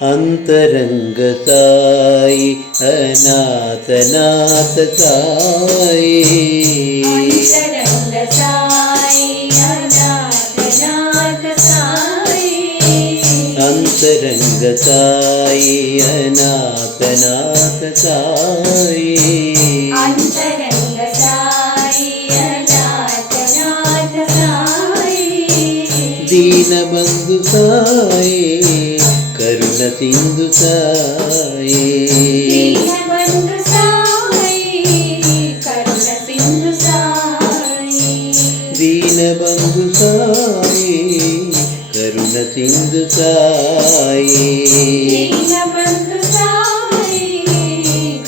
अंतरंग साई अनाथनाथ साई, अंतरंग साई अनाथनाथ साई, अंतरंग साई अनाथनाथ साई, अंतरंग साई अनाथनाथ साई, दीनबंधु साई करुण सिंधु साई, दीनबंधु साई करुण सिंधु साई, दीनबंधु साई करुण सिंधु साई, दीनबंधु साई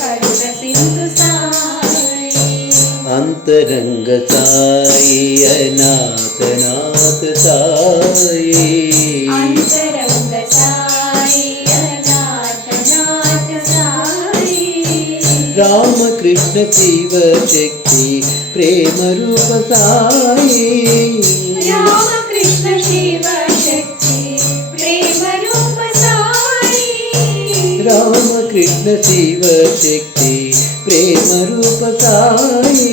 करुण सिंधु साई, अंतरंग साई अनाथनाथ साई, अंतरंग साई अनाथनाथ साई, राम कृष्ण शिव शक्ति प्रेम रूप साई, राम कृष्ण शिव शक्ति प्रेम रूप साई, राम कृष्ण शिव शक्ति प्रेम रूप साई,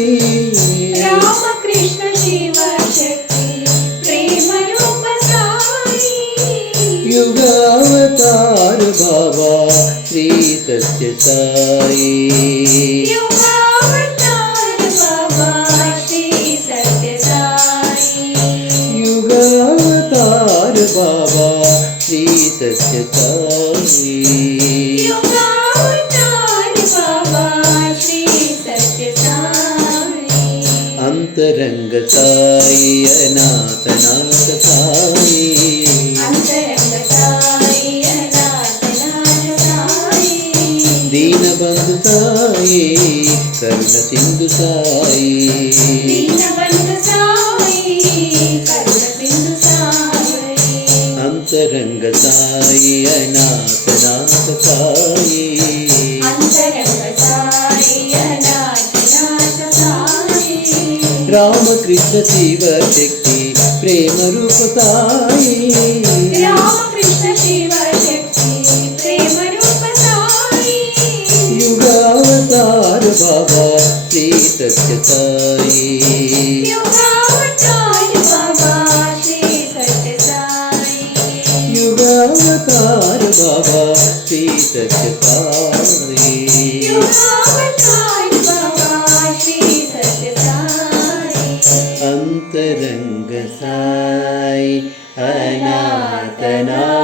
राम कृष्ण शिव शक्ति प्रेम रूप साई, युगावतार बाबा श्री सत्य साई, युगावतार बाबा श्री सत्य साई, युगावतार बाबा श्री सत्य साई, युगावतार बाबा श्री सत्य साई, अंतरंग साई अनाथनाथ साई, अंतरंग साई अनाथनाथ साई, दीनबंधु साई करुण सिंधु साई, दीनबंधु साई करुण सिंधु साई, अंतरंग साई अनाथनाथ साई, अंतरंग साई अनाथनाथ साई, राम कृष्ण शिव शक्ति प्रेम रूप साई, राम कृष्ण शिव शक्ति प्रेम रूप साई, युगावतार बाबा श्री सत्य साई, युगावतार बाबा श्री सत्य साई, युगावतार बाबा श्री सत्य साई, युगावतार बाबा श्री सत्य साई, अंतरंग साई अनाथनाथ